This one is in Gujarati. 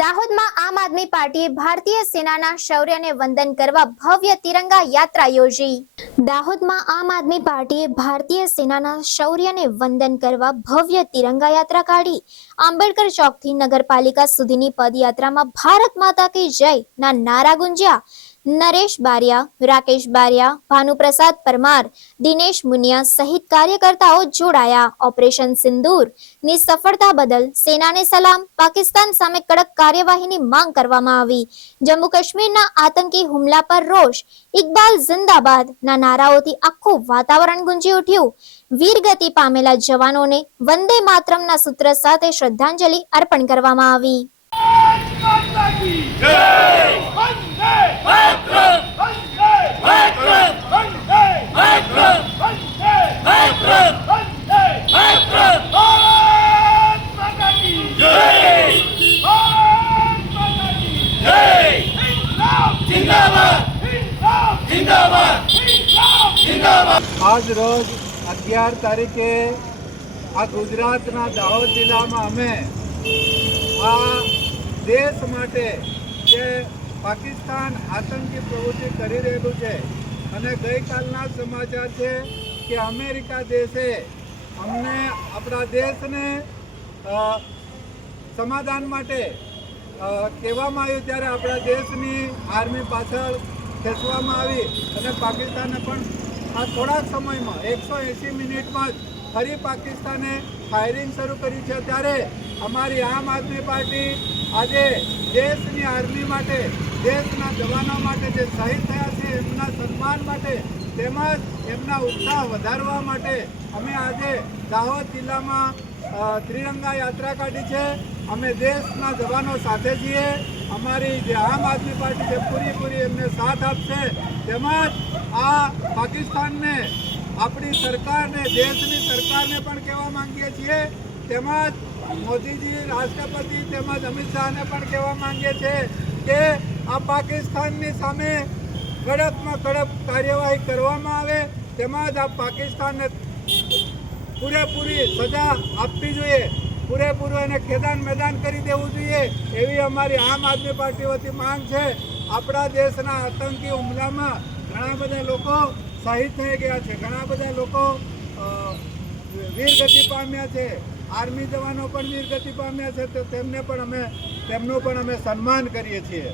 દાહોદમાં આમ આદમી પાર્ટીએ ભારતીય સેનાના શૌર્યને વંદન કરવા ભવ્ય તિરંગા યાત્રા યોજી. દાહોદમાં આમ આદમી પાર્ટીએ ભારતીય સેનાના શૌર્યને વંદન કરવા ભવ્ય તિરંગા યાત્રા કાઢી. આંબેડકર ચોકથી નગરપાલિકા સુધીની પદયાત્રામાં ભારત માતા કી જય ના નારા ગુંજ્યા. નરેશ બારિયા, રાકેશ બારિયા, ભાનુપ્રસાદ પરમાર, દિનેશ મુનિયા સહિત કાર્યકર્તાઓ જોડાયા. ઓપરેશન સિંદૂરની સફળતા બદલ સેનાને સલામ. પાકિસ્તાન સામે કડક કાર્યવાહીની માંગ કરવામાં આવી. જમ્મુ કાશ્મીરના આતંકી હુમલા પર રોષ. ઇકબાલ જિંદાબાદ ના નારાઓથી આખું વાતાવરણ ગુંજી ઉઠ્યું. વીરગતિ પામેલા જવાનોને વંદે માતરમના સૂત્ર સાથે શ્રદ્ધાંજલિ અર્પણ કરવામાં આવી. આજ રોજ અગિયાર તારીખે આ ગુજરાતના દાહોદ જિલ્લામાં અમે આ દેશ માટે જે પાકિસ્તાન આતંકી પ્રવૃત્તિ કરી રહેલું છે અને ગઈકાલના સમાચાર છે કે અમેરિકા દેશે અમને આપણા દેશને સમાધાન માટે કહેવામાં આવ્યું ત્યારે આપણા દેશની આર્મી પાછળ ખેંચવામાં આવી અને પાકિસ્તાને પણ આ થોડા સમયમાં, એકસો એંસી મિનિટમાં જ ફરી પાકિસ્તાને ફાયરિંગ શરૂ કર્યું છે. ત્યારે અમારી આમ આદમી પાર્ટી આજે દેશની આર્મી માટે, દેશના જવાનો માટે જે શહીદ થયા છે, એમના સન્માન માટે તેમજ એમના ઉત્સાહ વધારવા માટે અમે આજે દાહોદ જિલ્લામાં ત્રિરંગા યાત્રા કાઢી છે. અમે દેશના જવાનો સાથે છીએ. અમારી જે આમ આદમી પાર્ટી છે, પૂરીપૂરી એમને સાથ આપશે. તેમજ આ પાકિસ્તાનને, આપણી સરકારને, દેશની સરકારને પણ કહેવા માંગીએ છીએ. તેમજ મોદીજી રાષ્ટ્રપતિ તેમજ અમિત શાહને પણ કહેવા માંગીએ છીએ કે આ પાકિસ્તાનની સામે કડકમાં કડક કાર્યવાહી કરવામાં આવે. તેમજ આ પાકિસ્તાનને પૂરેપૂરી સજા આપવી જોઈએ. પૂરેપૂરું એને ખેદાન મેદાન કરી દેવું જોઈએ એવી અમારી આમ આદમી પાર્ટી વતી માંગ છે. આપણા દેશના આતંકી હુમલામાં ઘણા બધા લોકો શહીદ થઈ ગયા છે. ઘણા બધા લોકો વીરગતિ પામ્યા છે. આર્મી જવાનો પણ વીરગતિ પામ્યા છે. તો તેમને પણ અમે, તેમનું પણ અમે સન્માન કરીએ છીએ.